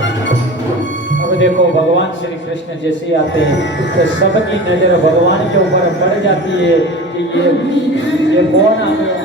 अब देखो भगवान श्री कृष्ण जैसे ही आते हैं तो सबकी नजर भगवान के ऊपर पड़ जाती है कि ये कौन आ गया।